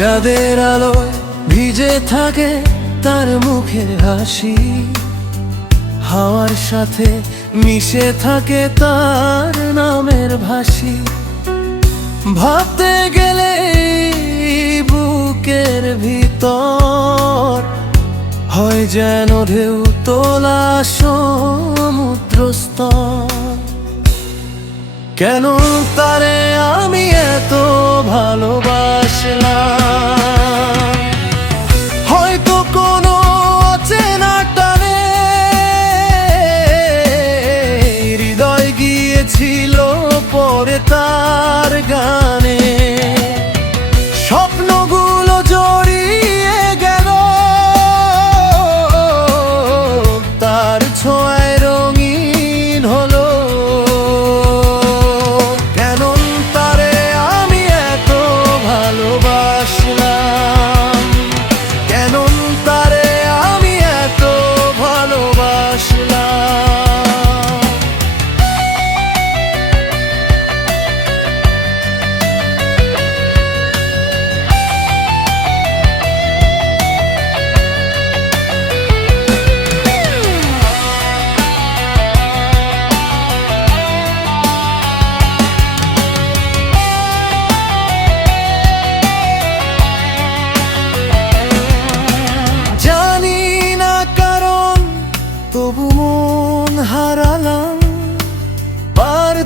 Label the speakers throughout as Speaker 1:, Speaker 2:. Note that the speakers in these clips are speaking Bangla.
Speaker 1: চাঁদের আলোয় ভিজে থাকে তার মুখের হাসি। হাওয়ার সাথে মিশে থাকে তার নামের ভাসি ভাবতে গেলে বুকের ভিতর হয় যেন ঢেউ তোলা সমুদ্র কেন তারে আমি এত ভালোবাসলাম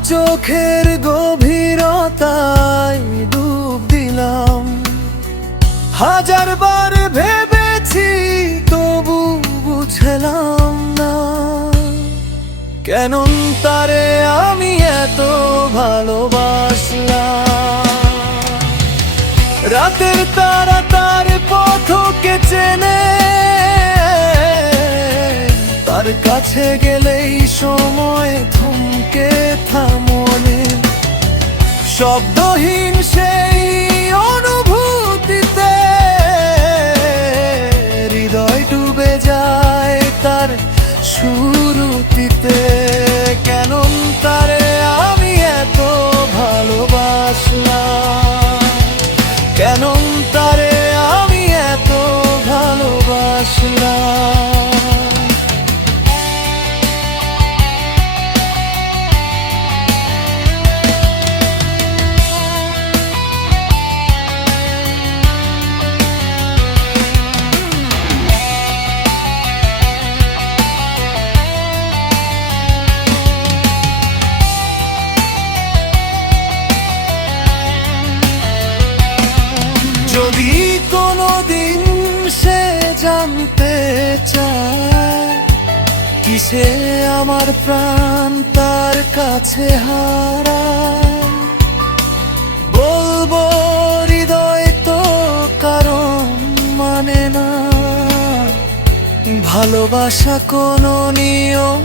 Speaker 1: চোখের গভীরতায় ডুব দিলাম। হাজার বার ভেবেছি তবু বুঝলাম না। কেন তারে আমি এত ভালোবাসলাম। রাতের তারা তার পথকে চেনে। তার কাছে গেলেই সময় থমকে থামনে। শব্দহীন সেই চায় কিসে আমার প্রাণ তার কাছে হারায় বলব, হৃদয় তো কারণ মানে না। ভালোবাসা কোনো নিয়ম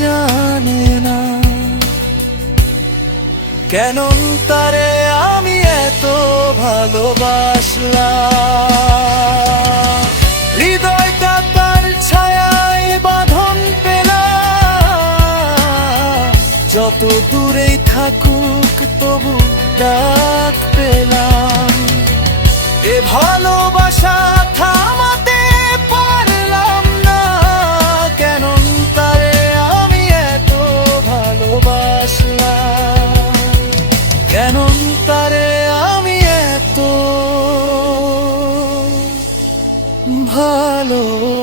Speaker 1: জানে না। কেন তারে আমি এত ভালোবাসলাম? যত দূরেই থাকুক তবু ডাক পেলাম। এ ভালোবাসা থামাতে পারলাম না, কেন তারে আমি এত ভালোবাসলাম? কেন তারে আমি এত ভালোবাসলাম?